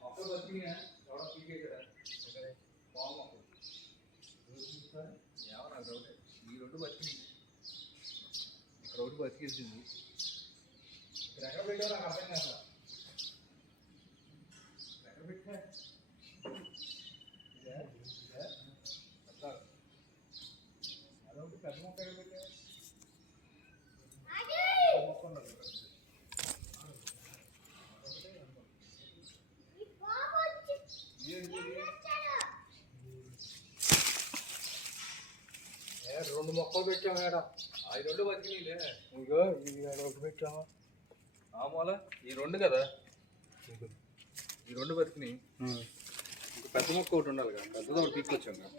మొక్కలు బతికినాయా ఎవడో పీకేసాడా పాము మొక్కలు ఏమో నాకు డౌటే ఈ రెండు బతికినాయి ఇక్కడ ఒకటి బతికేసింది ఇక్కడ ఎక్కడ పెట్టావు నాకు అర్థం కాదు ఎక్కడ పెట్టా అదొకటి పెద్ద మొక్క ఎక్కడ పెట్టా మొక్క ఉండదు రెండు మొక్కలు పెట్టాము మేడం అవి రెండు బతికినాయిలే ఇంకో ఇది ఒకటి పెట్టాము మూల ఈ రెండు కదా ఈ రెండు బతికినాయి ఇంకా పెద్ద మొక్క ఒకటి ఉండాలి కదా పెద్దది ఒకటి తీసుకొచ్చాం కదా